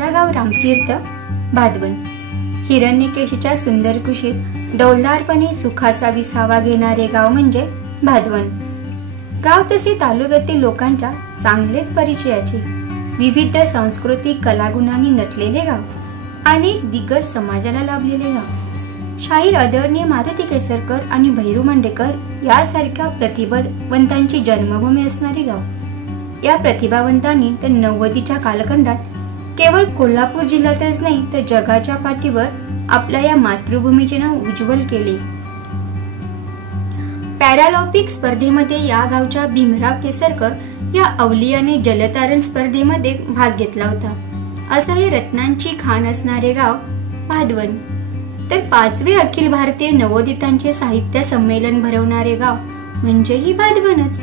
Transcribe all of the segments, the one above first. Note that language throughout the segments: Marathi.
गाव रामतीर्थ भादवण हिरण्यकेशीच्या सुंदर कुशीत डौलदारपणे सुखाचा विसावा घेणारे गाव म्हणजे भादवण गाव. तसे तालुक्यातील लोकांच्या चांगलेच परिचयाचे, विविध सांस्कृतिक कलागुणांनी नटलेले गाव, अनेक दिग्गज समाजाला लाभलेले गाव. शाहीर आदरणीय मारुती केसरकर आणि भैरू मांडेकर यासारख्या प्रतिभावंतांची जन्मभूमी असणारे गाव. या प्रतिभावंतांनी तर 90च्या कालखंडात केवळ कोल्हापूर जिल्ह्यातच नाही तर जगाच्या पाठीवर आपल्या या मातृभूमीचे नाव उज्ज्वल केले. पॅरालिम्पिक स्पर्धेमध्ये या गावच्या भीमराव केसरकर या अवलियाने जलतरण स्पर्धेमध्ये भाग घेतला होता. असं हे रत्नांची खाण असणारे गाव भादवण. तर 5वे अखिल भारतीय नवोदितांचे साहित्य संमेलन भरवणारे गाव म्हणजे ही भादवणच.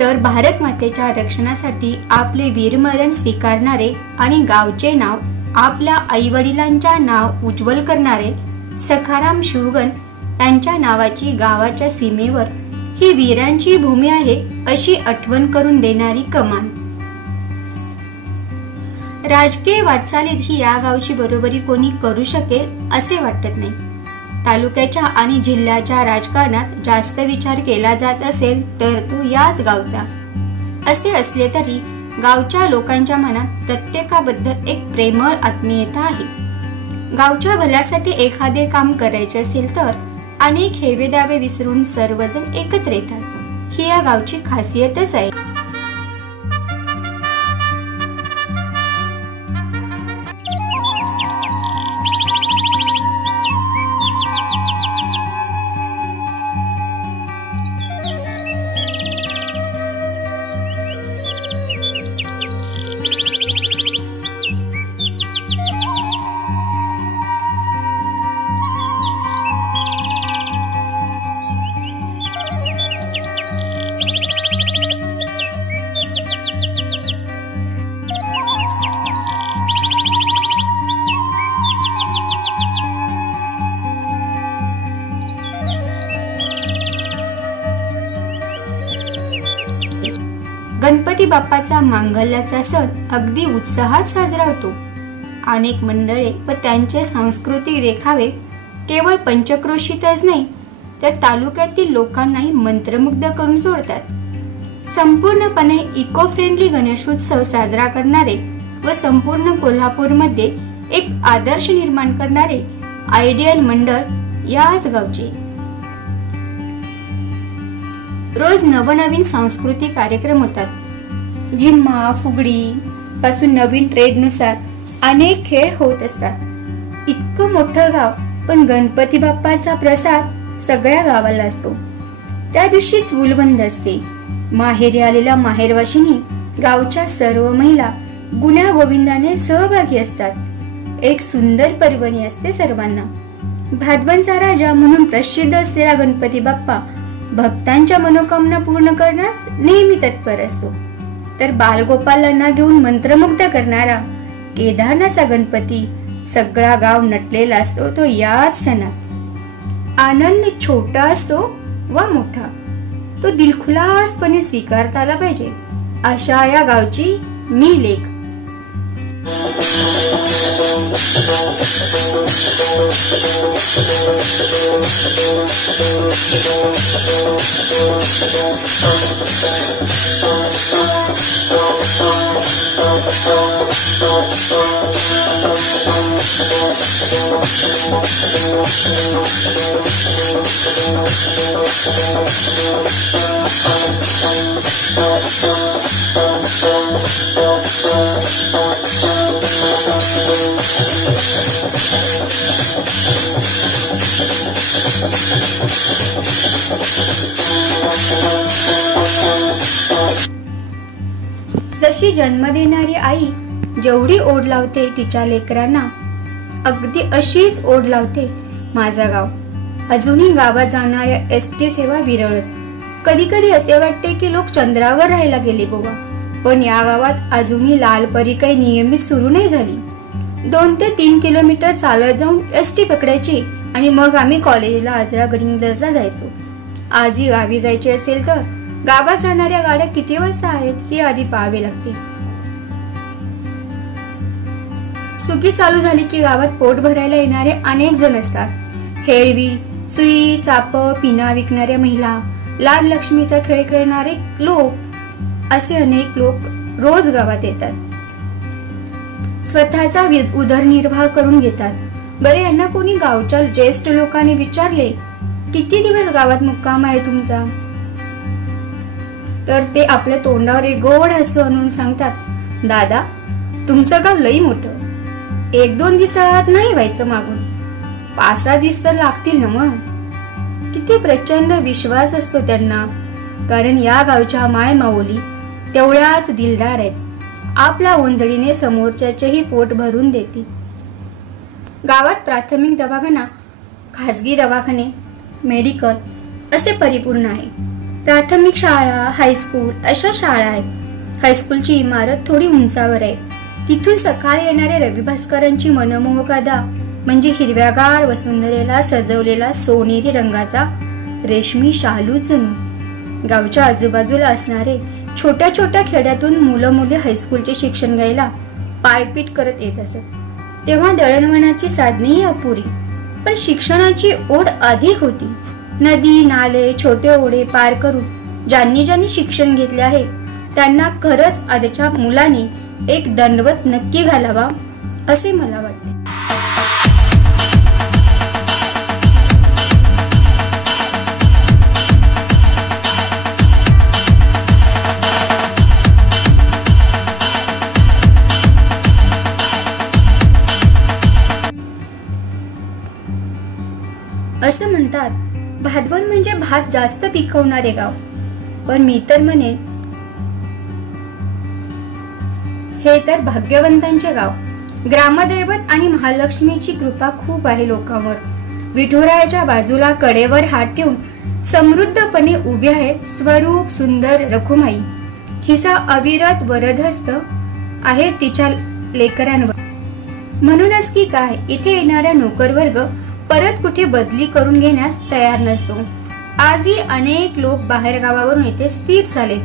तर भारत मातेच्या रक्षणासाठी आपले वीरमरण स्वीकारणारे आणि गावचे नाव आपल्या आईवडिलांच्या नाव उज्ज्वल करणारे सखाराम शिवगण यांच्या नावाची गावाच्या सीमेवर ही वीरांची भूमी आहे अशी आठवण करून देणारी कमान. राजकीय वाटचालीत ही या गावची बरोबरी कोणी करू शकेल असे वाटत नाही. तालुक्याच्या आणि जिल्ह्याच्या राजकारणात जास्त विचार केला जात असेल तर तो याच गावचा. असे असले तरी गावच्या लोकांच्या मनात प्रत्येकाबद्दल एक प्रेमळ आत्मीयता आहे. गावच्या भल्यासाठी एखादे काम करायचे असेल तर अनेक हेवे दावे विसरून सर्वजण एकत्र येतात. ही या गावची खासियतच आहे. गणपती बाप्पाचा मांगल्याचा सण अगदी उत्साहात साजरा होतो. अनेक मंडळे व त्यांचे सांस्कृतिक देखावे केवळ पंचक्रोशीतच नाही तर तालुक्यातील लोकांनाही मंत्रमुग्ध करून सोडतात. संपूर्णपणे इको फ्रेंडली गणेशोत्सव साजरा करणारे व संपूर्ण कोल्हापूरमध्ये एक आदर्श निर्माण करणारे आयडियल मंडळ याच गावचे. रोज नवनवीन सांस्कृतिक कार्यक्रम होतात. झिम्मा फुगडी पासून नवीन ट्रेडनुसार अनेक खेळ होत असतात. इतकं मोठं गाव पण गणपती बाप्पाचा प्रसाद सगळ्या गावाला असतो. त्या दिवशी चूलबंद असते. माहेरी आलेल्या माहेरवाशिनी गावच्या सर्व महिला गुण्या गोविंदाने सहभागी असतात. एक सुंदर पर्वणी असते सर्वांना. भादवणचा राजा म्हणून प्रसिद्ध असलेला गणपती बाप्पा भक्तांच्या मनोकामना पूर्ण करण्यास नेहमी तत्पर असतो. तर बालगोपालांना घेऊन मंत्रमुग्ध करणारा केदारनाथचा गणपती सगळा गाव नटलेला असतो तो याच सणात. आनंद छोटा असो वा मोठा तो दिलखुलासपणे स्वीकारता आला पाहिजे अशा या गावची मी लेख. जशी जन्म देणारी आई जेवढी ओढ लावते तिच्या लेकरांना अगदी अशीच ओढ लावते माझा गाव. अजूनही गावात जाणाऱ्या एसटी सेवा विरळच. कधी कधी असे वाटते की लोक चंद्रावर राहायला गेले बोवा. पण या गावात अजूनही लाल परी काही नियमित सुरू नाही झाली. 2 ते 3 किलोमीटर चालत जाऊन एसटी पकडायची आणि मग आम्ही कॉलेजला आजरा गडिंग्लजला जायचो. आजही गावी जायचे असेल तर गावात जाणाऱ्या गाड्या किती वाजता आहेत हे आधी पाहावे लागते. सुगी चालू झाली की गावात पोट भरायला येणारे अनेक जण असतात. हेळवी, सुई, चाप, पिना विकणाऱ्या महिला, लाड लक्ष्मीचा खेळ खेळणारे लोक, असे अनेक लोक रोज गावात येतात. स्वतःचा उदरनिर्वाह करून घेतात. बरे, यांना कोणी गावच्या ज्येष्ठ लोकांनी विचारले, किती दिवस गावात मुक्काम आहे तुमचा? तर ते आपल्या तोंडावर एक गोड हसू आणून सांगतात, दादा तुमचं गाव लई मोठं, 1-2 दिवसात नाही व्हायचं मागून, 5-6 दिवस तर लागतील ना. मग किती प्रचंड विश्वास असतो त्यांना, कारण या गावच्या माय माऊली तेवढ्याच दिलदार आहेत. आपल्या ओंजळीने समोरच्याचेही पोट भरून देते. गावात प्राथमिक दवाखाना, खाजगी दवाखाने, मेडिकल असे परिपूर्ण आहे. प्राथमिक शाळा, हायस्कूल अशा शाळा आहेत. हायस्कूलची इमारत थोडी उंचावर आहे. तिथून सकाळी येणाऱ्या रवी भास्करांची मनमोहक अदा म्हणजे हिरव्यागार वसुंधरेला सजवलेला सोनेरी रंगाचा रेशमी शालू जणू. गावच्या आजूबाजूला असणारे छोट्या छोट्या खेड्यातून मुलं मुले हायस्कूलचे शिक्षण घ्यायला पायपीट करत येत असत. तेव्हा दळणवळणाची साधनेही अपुरी, पण शिक्षणाची ओढ अधिक होती. नदी, नाले, छोटे ओढे पार करून ज्यांनी ज्यांनी शिक्षण घेतले आहे त्यांना खरंच आजच्या मुलांनी एक दंडवत नक्की घालावा असे मला वाटते. असं म्हणतात, भादवण म्हणजे भात जास्त पिकवणारे गाव. पण मी तर म्हणेन, हे तर भाग्यवंतांचे गाव. ग्रामदैवत आणि महालक्ष्मीची कृपा खूप आहे लोकांवर. विठुरायाच्या बाजूला कडेवर हात ठेवून समृद्धपणे उभी आहे स्वरूप सुंदर रखुमाई. हिचा अविरत वरदहस्त आहे तिच्या लेकरांवर. म्हणूनच की काय, इथे येणारा नोकरवर्ग परत कुठे बदली करून घेण्यास तयार नसतो. आजही अनेक लोक बाहेर गावावरून इथे स्थिर झालेत.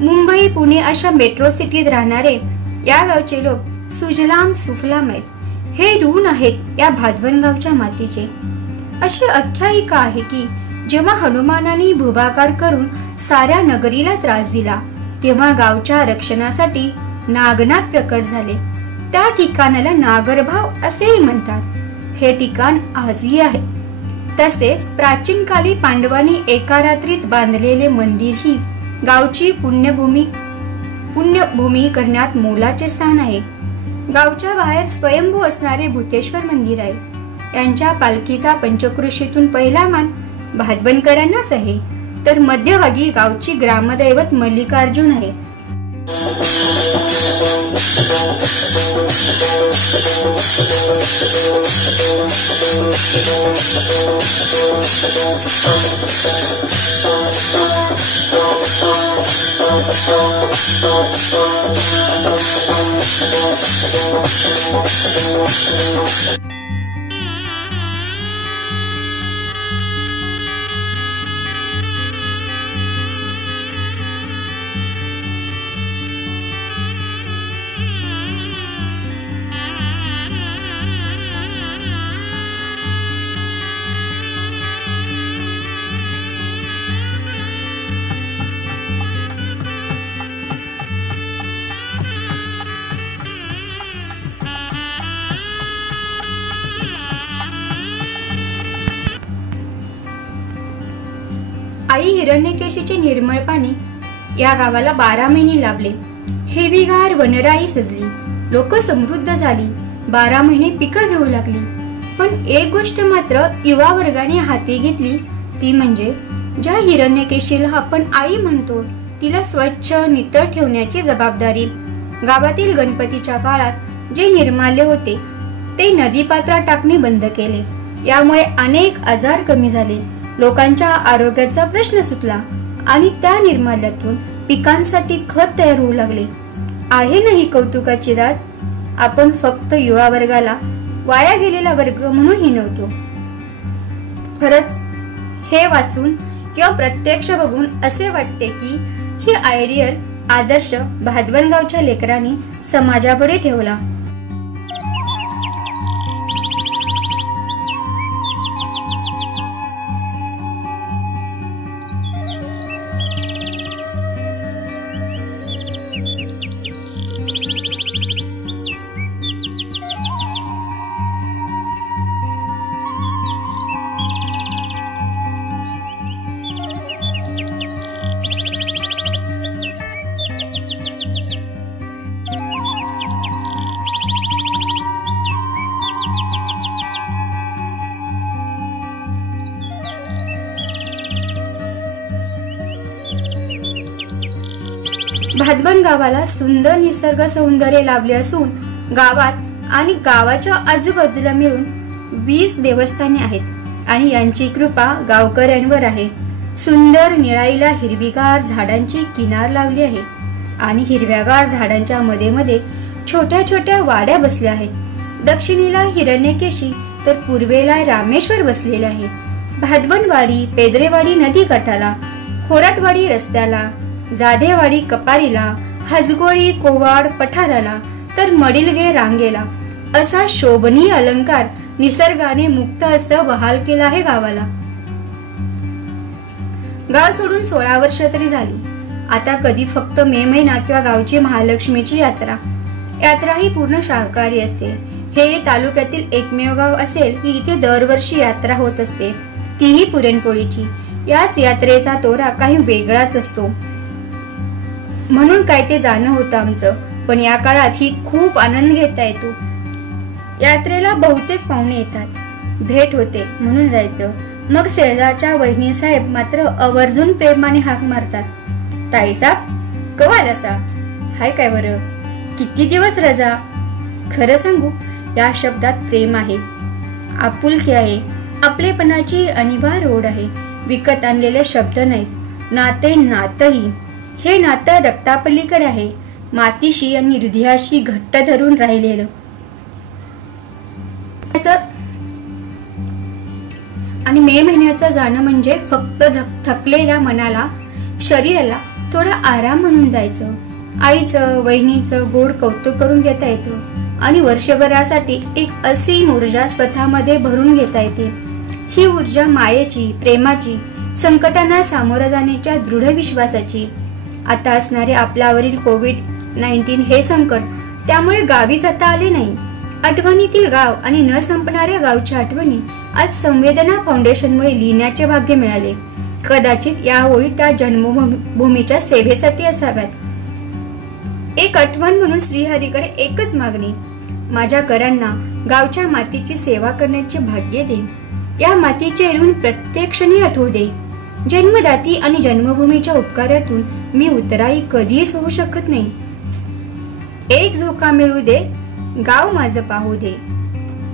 मुंबई, पुणे अशा मेट्रो सिटीत राहणारे या गावचे लोक सुजलाम सुफलाम आहेत. हे ऋण आहेत या भादवण गावच्या मातीचे. अशी आख्यायिका आहे की जेव्हा हनुमानाने भूभाकार करून साऱ्या नगरीला त्रास दिला तेव्हा गावच्या रक्षणासाठी नागनाथ प्रकट झाले. त्या ठिकाणाला नागरभाव असेही म्हणतात. हे ठिकाण आजही आहे. तसेच प्राचीन काली पांडवांनी एका रात्रीत बांधलेले मंदिर ही गावची पुण्यभूमी करण्यात मोलाचे स्थान आहे. गावच्या बाहेर स्वयंभू असणारे भूतेश्वर मंदिर आहे. यांच्या पालखीचा पंचक्रोशीतून पहिला मान भादवणकरांनाच आहे. तर मध्यभागी गावची ग्रामदैवत मल्लिकार्जुन आहे. आई हिरण्यकेशीचे निर्मळ पाणी या गावाला 12 महिने लाभले. हिरवीगार वनराई सजली, लोक समृद्ध झाली, 12 महिने पिकं घेऊ लागली. पण एक गोष्ट मात्र युवा वर्गाने हाती घेतली, ती म्हणजे ज्या हिरण्यकेशीला आपण आई म्हणतो तिला स्वच्छ नितळ ठेवण्याची जबाबदारी. गावातील गणपतीच्या काळात जे निर्माल्य होते ते नदीपात्रात टाकणे बंद केले. यामुळे अनेक आजार कमी झाले, लोकांच्या आरोग्याचा प्रश्न सुटला आणि त्या निर्माल्यातून पिकांसाठी खत तयार होऊ लागले. आहे नाही कौतुकाची दाद. आपण फक्त युवा वर्गाला वाया गेलेला वर्ग म्हणून हिणवतो. खरंच हे वाचून किंवा प्रत्यक्ष बघून असे वाटते की ही आयडियल आदर्श भादवनगावच्या लेकरांनी समाजापुढे ठेवला. भादवन गावाला सुंदर निसर्ग सौंदर्य लाभले असून गावात आणि गावाच्या आजूबाजूला मिळून 20 देवस्थाने आहेत आणि यांची कृपा गावकऱ्यांवर आहे. सुंदर निळाईला हिरवीगार झाडांची किनार लावली आहे आणि हिरव्यागार झाडांच्या मध्ये मध्ये छोट्या छोट्या वाड्या बसल्या आहेत. दक्षिणेला हिरण्यकेशी तर पूर्वेला रामेश्वर बसलेले आहे. भादवनवाडी पेदरेवाडी नदी काठाला, खोराटवाडी रस्त्याला, जाधेवाडी कपारीला, हजगोळी कोवाड पठाराला तर मडिलगे रांगेला असा शोभनीय अलंकार निसर्गाने मुक्त हस्त बहाल केला आहे गावाला. गाव सोडून 16 वर्ष तरी झाली. आता कधी फक्त मे महिना किंवा गावची महालक्ष्मीची यात्रा ही पूर्ण शाकाहारी असते. हे तालुक्यातील एकमेव गाव असेल की इथे दरवर्षी यात्रा होत असते, तीही पुरणपोळीची. याच यात्रेचा तोरा काही वेगळाच असतो म्हणून काय ते जाणं होतं आमचं. पण या काळात ही खूप आनंद घेता येतो. यात्रेला बहुतेक पाहुणे येतात, भेट होते म्हणून जायचं. मग शेजारच्या वहिनी साहेब मात्र आवर्जून प्रेमाने हाक मारतात, ताईसाब कवा आलासा? हाय काय बरं, किती दिवस रजा? खरं सांगू, या शब्दात प्रेम आहे, आपुलकी आहे, आपलेपणाची अनिवार्य ओढ आहे. विकत आणलेले शब्द नाहीत. नाते नातही. हे नातं रक्तापलीकडे आहे, मातीशी आणि हृदयाशी घट्ट धरून राहिलेलं. आणि मे महिन्याचं जाणं म्हणजे फक्त थकलेल्या मनाला, शरीराला थोडा आराम म्हणून जायचं. आईचं वहिनीचं गोड कौतुक करून घेता येतं आणि वर्षभरासाठी एक असीम ऊर्जा स्वतःमध्ये भरून घेता येते. ही ऊर्जा मायेची, प्रेमाची, संकटांना सामोरं जाण्याच्या दृढ विश्वासाची. आता असणारे आपल्यावरील कोविड-19 हे संकट त्यामुळे गावी जाता आले नाही. आठवणीतील गाव आणि न संपणाऱ्या गावच्या आठवणी आज संवेदना फाउंडेशनमुळे लिहिण्याचे भाग्य मिळाले. कदाचित या ओळी त्या जन्मभूमीच्या सेवेसाठी असाव्यात. एक आठवण म्हणून श्रीहरीकडे एकच मागणी, माझ्या करांना गावच्या मातीची सेवा करण्याचे भाग्य दे. या मातीचे ऋण प्रत्येक क्षणी आठवू दे. जन्मदाती आणि जन्मभूमीच्या उपकारातून मी उतराई कधीच होऊ शकत नाही. एक झोका मिळू दे, गाव माझं पाहू दे.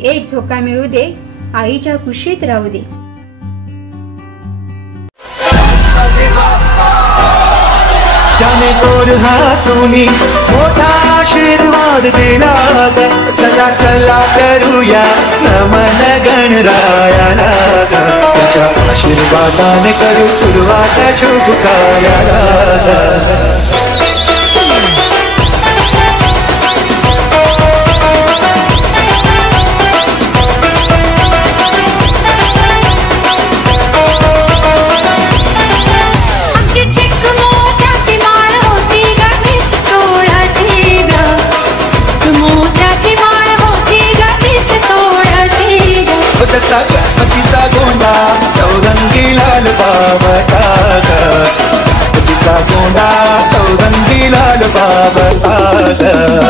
एक झोका मिळू दे, आईच्या कुशीत राहू दे. त्याने गोड हसूनी मोठा आशीर्वाद दिला. चला चला करूया नमन गणरायाला. त्याच्या आशीर्वादाने करू सुरुवात शुभ कार्याला. गणपतीचा गोंडा चौरंगी लाल बाबा. गणपतीचा गोंडा चौरंगी लाल बाबा.